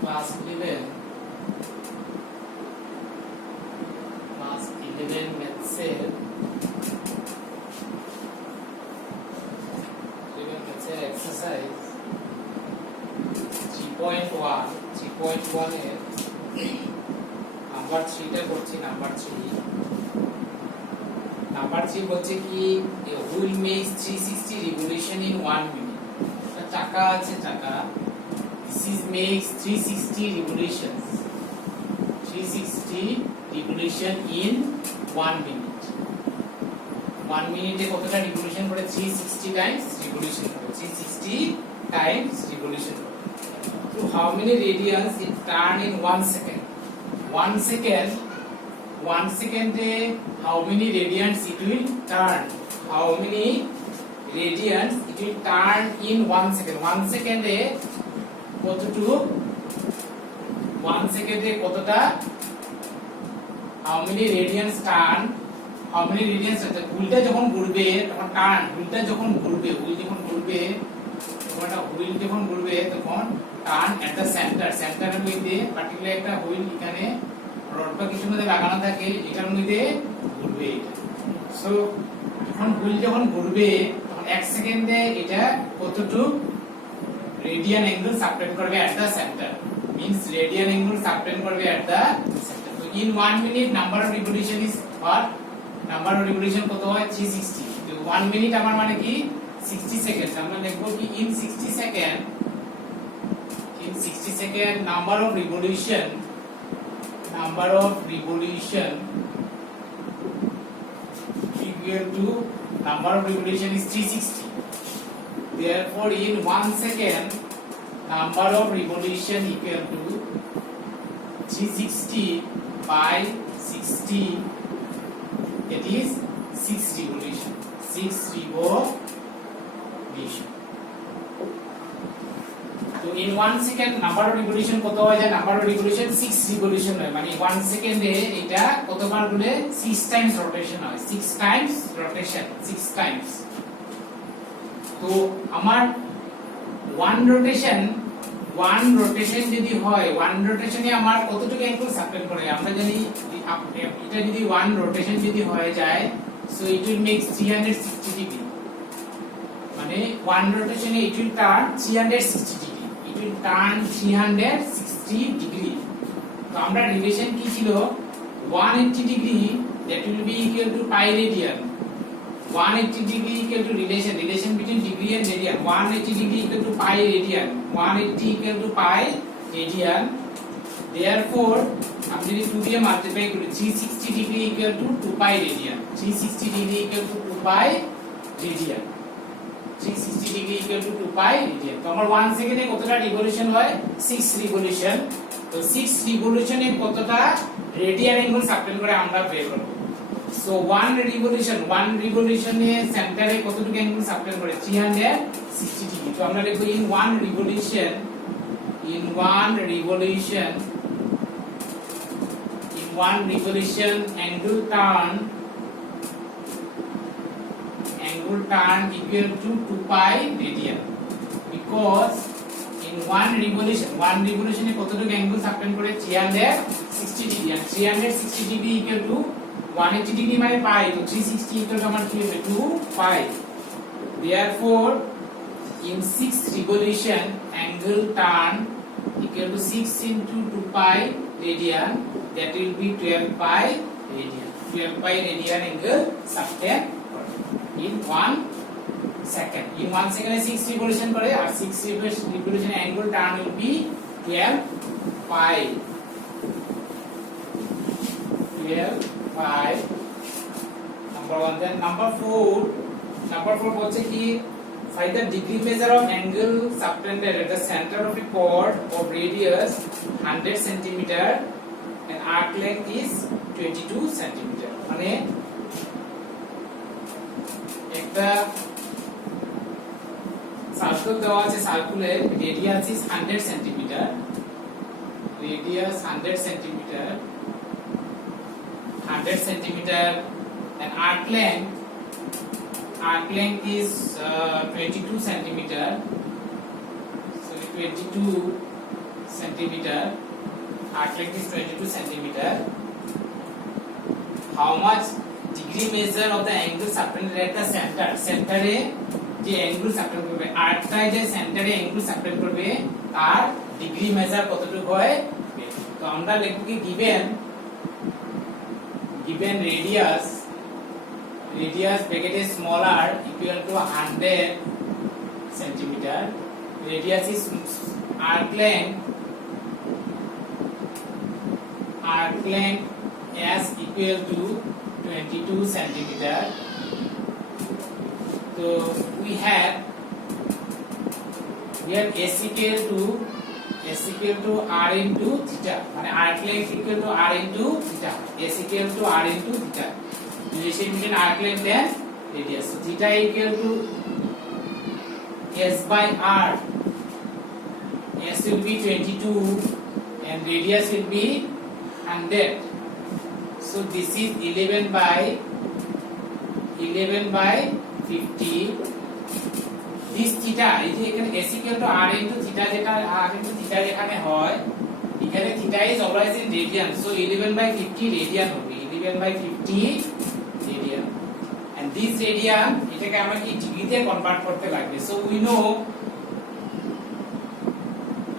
ক্লাস 11 ম্যাথসের এক্সারসাইজ 3.1 এর নাম্বার 3 টা করছি। নাম্বার 3 বলছে কি a wheel makes 360 revolution in 1 minute। চাকা আছে, চাকা this is makes 360 revolutions in 1 minute। 1 মিনিটে কতটা রিভলিউশন করে? 360 টাইমস রিভলিউশন করে। 360 টাইমস রিভলিউশন করে। So how many radians it turn in 1 second? 1 second A how many radians it will turn? How many radians it will turn in 1 second? 1 second এ কতটুকু? 1 second এ কতটা? How many radians turn? How many radians? হুইলটা যখন ঘুরবে তখন টার্ন, হুইলটা যখন ঘুরবে তখন টার্ন এট দ্য সেন্টারের মধ্যে পার্টিকুলার একটা হুইল এখানে রড বা কিছুর মধ্যে লাগানো থাকে, এটার মধ্যে ঘুরবে এটা। সো হুইল যখন ঘুরবে তখন 1 সেকেন্ডে এটা কতটুকু রেডিয়ান অ্যাঙ্গেল সাবটেন্ড করবে at the centre. Means radian angle subtend করবে এট দ্য সেন্টার। তো in 1 minute number of revolution is what? Number of revolution কত হয়? 360। তো 1 মিনিট আমার মানে কি 60 সেকেন্ড। আমরা লিখব কি ইন 60 second number of revolution equal to number of revolution is 360. Therefore in 1 second number of revolution equal to 360 by 60, it is 6 revolution. তো in 1 second number of revolution কত হয়ে যায়? number of revolution 6 revolution হয়। মানে 1 সেকেন্ডে এটা কতবার ঘুরে? 6 টাইমস রোটেশন হয়। 6 টাইমস। তো আমার 1 রোটেশন যদি হয়, 1 রোটেশনে আমার কতটুকু অ্যাঙ্গেল সাবটেন্ড করে? আমরা জানি এটা যদি 1 রোটেশন যদি হয়ে যায়, সো ইট উইল মেক 360 ডিগ্রি। মানে 1 রোটেশনে ইট উইল টার্ন 360 ডিগ্রি। তো আমরা রিলেশন কি ছিল? 180 degree that will be equal to pi radian। 180 degree equal to relation between degree and radian। 180 degree equal to pi radian। 180 equal to pi radian। Therefore আমি যদি 2 দিয়ে মাল্টিপ্লাই করি, 360 degree equal to 2 pi radian। 360 degree equal to 2 pi radian। 360 degree equal to 2 pi radian। তো আমার 1 সেকেন্ডে কতটা রিভলিউশন হয়? 6 রিভলিউশন। তো 6 রিভলিউশনে কতটা রেডিয়ান অ্যাঙ্গেল সাবটেন্ড করে আমরা বের করব। সো 1 রিভলিউশনে সেন্টারে কতটুকু অ্যাঙ্গেল সাবটেন্ড করে? 360 ডিগ্রি। তো আমরা লিখব in 1 revolution angle turn equal to 2 pi radian, because in 1 revolution এ কতটুকু অ্যাঙ্গেল সাবটেন্ড করে? 360 ডিগ্রি। আর 360 ডিগ্রি equal to 180 ডিগ্রি মানে পাই। তো 360 equal to আমার কি হবে? 2 pi। Therefore in 6 revolution angle turn equal to 6 into 2 pi radian, that will be 12 pi radian। 12 pi radian angle subtend in 1 second। in 1 second এ 6 revolution করে, আর 6 revolution angle turn will be 12 pi। number 1। then number 4 বলছে কি find the degree measure of angle subtended at the center of a chord of radius 100 cm and arc length is 22 cm। মানে একটা সার্কেল দেওয়া আছে, সার্কুলের radius is 100 cm, and arc length is 22 cm। So 22 centimeter, arc length is 22 centimeter. How much degree measure of the angle subtended at the center? Center এ যে angle subtend করবে, আর্কটায় যে সেন্টারে angle subtend করবে তার ডিগ্রি মেজার কতটুকু হয়। তো আমরা লিখব কি given radius bracket is smaller equal to 100 centimeter, radius is arc length as equal to 22 centimeter. So we have S equal to R into theta, মানে arc length equal to R into theta, S equal to R into theta, relation between arc length and radius. So theta equal to S by R, S will be 22 and radius will be 100. So this is 11 by 50. This theta এই যে এখানে s equal to r into theta যেটা r into theta যেখানে হয়, এখানে theta is always in radian, so 11 by 50 radian হবে, 11 by 50 radian, and this radian এটাকে আমরা কি ডিগ্রিতে কনভার্ট করতে লাগবে। so we know,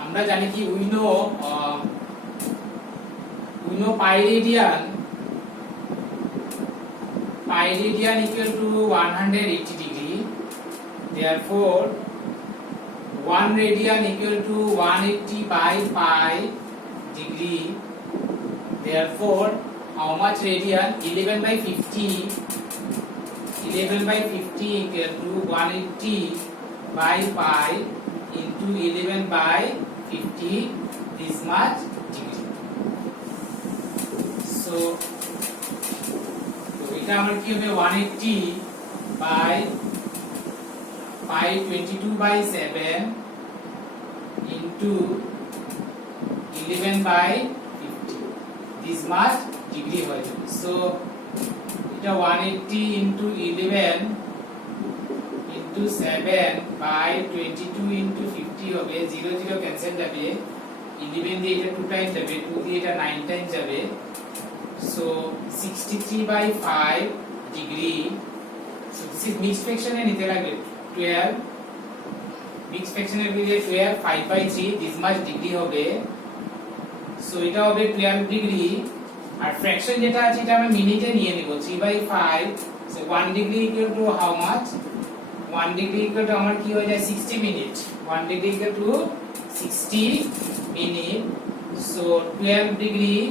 আমরা জানি কি we know pi radian equal to 180 degree, therefore 1 radian equal to 180 by pi degree, therefore how much radian? 11 by 50 equal to 180 by pi into 11 by 50, this much degree. So এটা আমার কি হবে 180 by pi 22 by 7 into 11 by 50, this much degree হয়ে যাবে। so এটা 180 into 11 into 7 by 22 into 50 হবে, 0 0 ক্যান্সেল যাবে, 11 দিয়ে এটা 2 টাইম যাবে, 2 দিয়ে এটা 9 টাইম যাবে, so 63 by 5 degree. so this is mixed fraction এ নিতে লাগবে 12, mixed fraction এর দিকে 12 5 by 3, this much degree হবে, so এটা হবে 12 ডিগ্রি, আর ফ্র্যাকশন যেটা আছে এটা আমরা মিনিটে নিয়ে নেব, 3 by 5, so 1 degree equal to how much? 1 degree equal to আমার কি হয়ে যায় 60 মিনিট, 1 degree equal to 60 minute, so 12 degree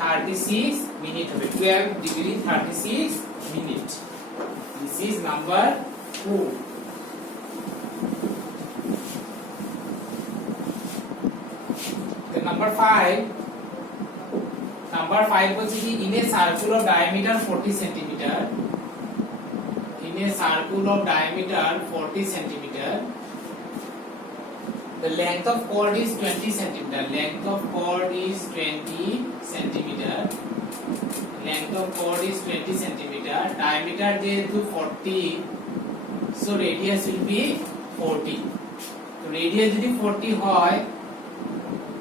36 minute হবে, 12 degree 36 minute. This is number 4. The number 5 বলছে কি in a circle of diameter 40 centimeter, in a circle of diameter 40 centimeter, the length of chord is 20 centimeter, length of chord is 20 centimeter, length of chord is 20 centimeter, diameter যেহেতু 40, so radius will be 40, so radius যদি 40 হয়,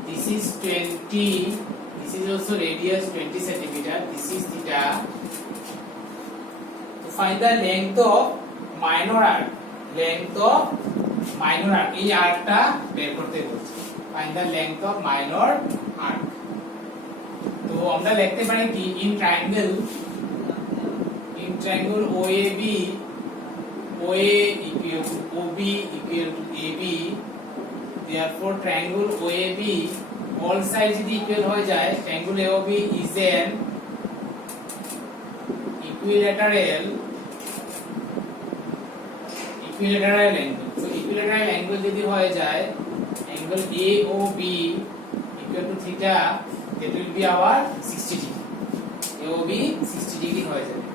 this is 20, this is also radius 20 centimeter, this is theta. To find the length of minor arc, এই আর্কটা বের করতে বলছে, find the length of minor arc. তো আমরা লিখতে পারি কি in triangle OAB, OA equal to OB equal to AB, therefore triangle OAB all sides যদি equal হয়ে যায়, triangle AOB is an equilateral angle. So equilateral angle যদি হয়ে যায়, angle AOB equal to theta, that will be our 60 degree. AOB 60 degree হয়ে যাবে,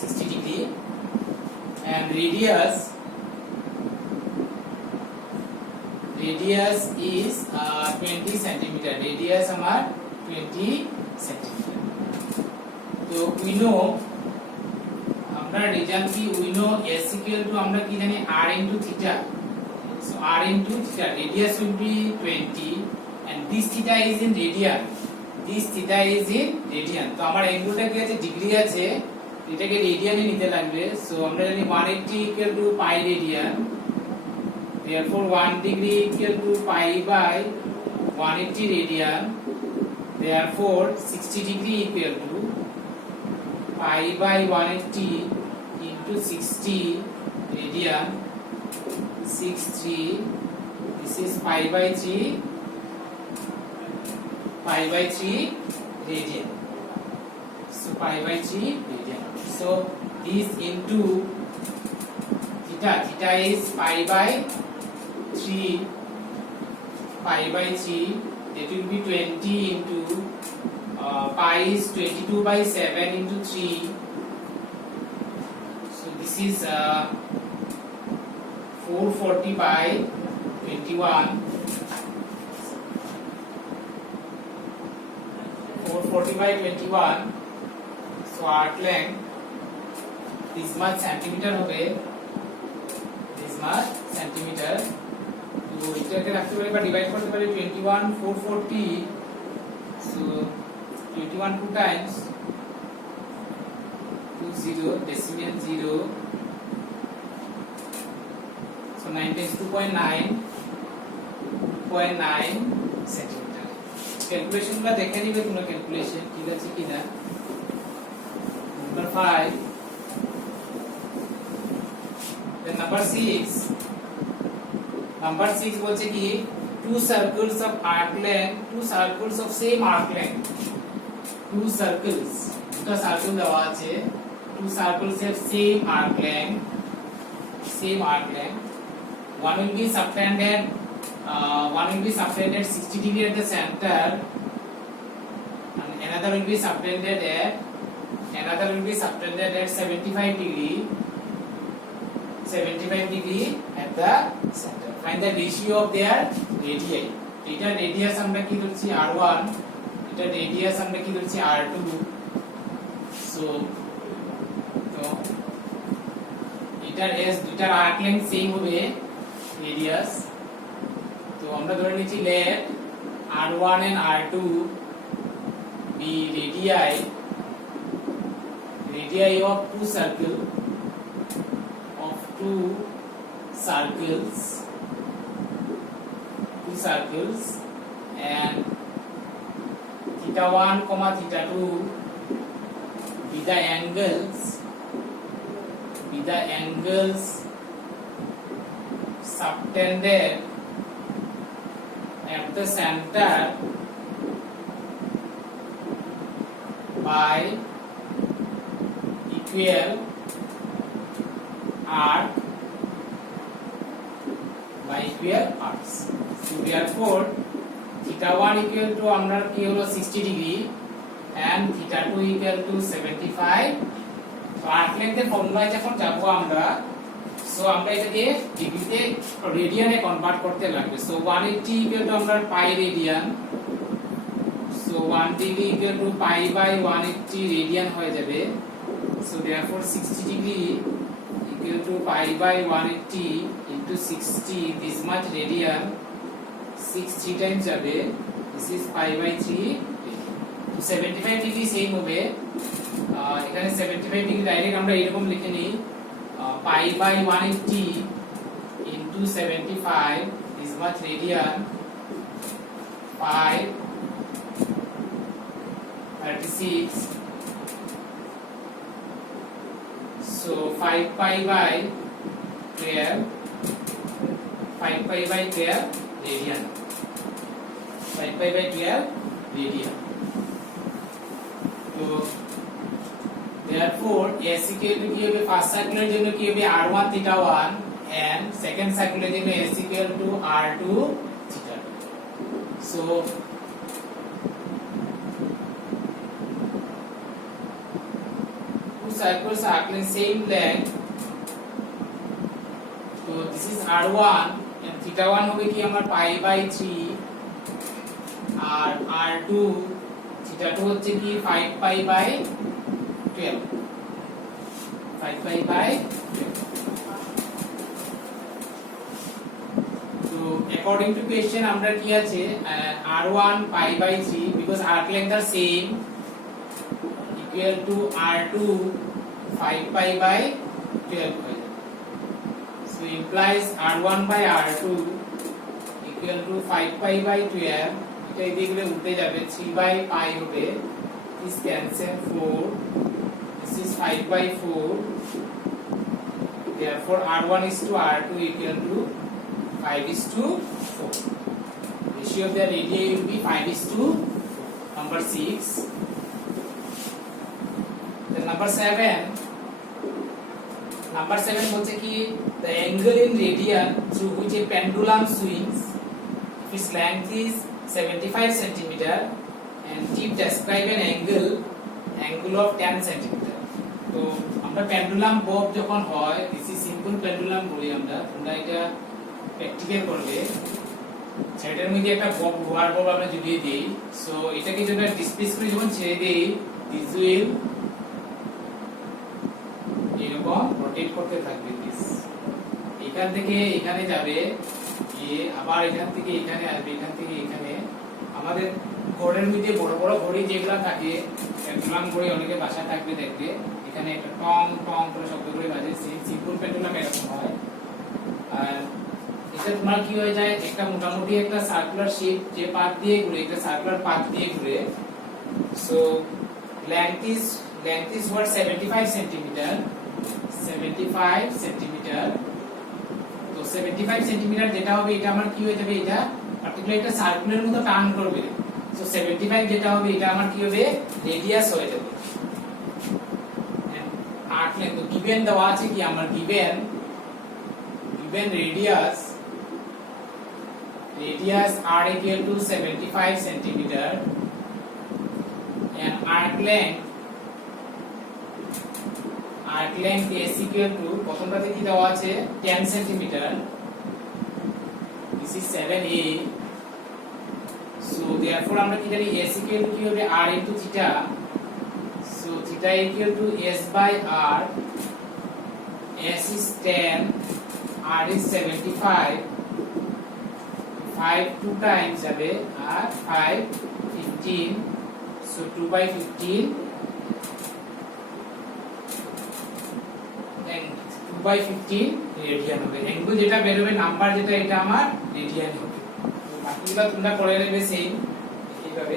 60 degree, and radius is 20 centimeter, radius আমার 20 centimeter. তো we know, আমরা রিজন কি we know s equal to আমরা কি জানি r into theta, So r into theta, radius will be 20 and this theta is in radian. This theta is in radian. তো আমার অ্যাঙ্গেলটা কি আছে, ডিগ্রি আছে, এটাকে রেডিয়ানে নিতে লাগবে। সো আমরা জানি 180 equal to pi radian, therefore 1 degree equal to pi by 180 radian, therefore 60 degree equal to pi by 180 into 60 radian, 63, this is pi by 3 radian. So pi by 3 radian. So this into theta is pi by 3, that will be 20 into pi is 22 by 7 into 3. So this is 440 by 21. 440 by 21. So arc length this much centimeter হবে, this much centimeter. তো এটাকে রাখতে পারি বা ডিভাইড করতে পারি 21 440. So 21 2 times 20 decimal 0. So 9 times 2.9 centimeter. ক্যালকুলেশনটা দেখে নিবে তোমরা, ক্যালকুলেশন ঠিক আছে কিনা। Number 5. Then number 6 বলছে কি two circles of arc length, two circles of same arc length, two circles, দুটো সার্কেল দেওয়া আছে, two circles of same arc length, one will be subtended 60 degree at the center and another will be subtended at 75 degree at the center. Find the ratio of their radii. Eta radius আমরা কি ধরছি r1, এটা radius আমরা কি ধরছি r2. So এটার s দুটার arc length same হবে radius. তো আমরা ধরে নিচ্ছি let r1 and r2 be radii of two circles and theta 1 comma theta 2 be the angles subtended at the center by equal arcs. So therefore theta 1 equal to আমরা কি হলো 60 degree and theta 2 equal to 75. তো arc length এর ফর্মুলায় যখন যাব আমরা, সো আমরা এটাকে ডিগ্রিতে রেডিয়ানে কনভার্ট করতে লাগবে। সো 180 equal to আমরা pi radian, so 1 degree equal to pi by 180 radian হয়ে যাবে। So therefore 60 degree equal to pi by 180 into 60, this much radian, 6 3 times যাবে, this is pi by 3. তো 75 ডিগ্রি সেম হবে, এখানে 75 ডিগ্রি ডাইরেক্ট আমরা এরকম লিখে নিই, pi by 180 into 75, this much radian, 5 36. So 5 pi by 12 radian. 5 pi by 12 radian. So therefore s equal to কি হবে, ফার্স্ট সার্কুলের জন্য কি হবে r1 theta 1 and সেকেন্ড সার্কুলের জন্য s equal to r2 theta 2. So circles are same length. So this is r1 and theta 1 হবে কি আমার pi by 3 R r2 theta 2 হচ্ছে কি 5 pi by 12, 5 pi by 12. according to question আমরা কি আছে r1 pi by 3 because arc length are same equal to r2 5 pi by 12 হয়ে যাবে so implies r1 by r2 equal to 5 pi by 12 এটা এদিকে উল্টে যাবে 3 by pi হবে this cancel 4 this is 5 by 4 therefore r1 is to r2 equal to 5 is to 4 ratio of the radii will be 5 is to 4 number 6 then number 7 বলছে কি the angle in radian through which a pendulum swings if its length is 75 cm and tip describe an angle of 10 cm তো আমরা pendulum Bob যখন হয় this is simple pendulum বলি আমরা তোমরা এটা প্র্যাকটিক্যাল করবে সেটার মধ্যে একটা বব লোহার বব আমরা যদি দেই সো এটাকে যদি ডিসপ্লেস করে যখন ছেড়ে দেই দিস উইল এরকম রোটেট করতে থাকবে দিস এখান থেকে এখানে যাবে গিয়ে আবার এখান থেকে এখানে আসবে এখান থেকে এখানে আমাদের ঘরের মধ্যে বড় বড় ঘড়ি যেগুলো থাকে পেন্ডুলাম ঘড়ি অনেকে বাসা থাকবে দেখবে এখানে একটা টং টং করে শব্দ করে বাজে সিম্পল পেন্ডুলাম এরকম হয় আর এটা তোমার কি হয়ে যায় একটা মোটামুটি একটা সার্কুলার শেপ যে পাথ দিয়ে ঘুরে একটা সার্কুলার পাথ দিয়ে ঘুরে সো length is what 75 centimeter 75 centimeter তো 75 centimeter যেটা হবে এটা আমার কি হয়ে যাবে এটা পার্টিকুলার একটা সার্কুলার মতো টার্ন করবে সো 75 যেটা হবে এটা আমার কি হবে রেডিয়াস হয়ে যাবে আর্ক লেন্থ গিভেন দেওয়া আছে কি আমার given radius r equal to 75 centimeter and arc length s equal to প্রথমটাতে কি দেওয়া আছে 10 centimeter this is 7a so therefore আমরা কি জানি s equal to কি হবে r into theta so theta equal to s by r s is 10 r is 75 5 2 times যাবে আর 5 15 so 2 by 15 and 2 by 15 রেডিয়ান হবে অ্যাঙ্গেল যেটা বের হবে নাম্বার যেটা এটা আমার রেডিয়ান হবে বাকিগুলো তোমরা করে নেবে সেম এইভাবে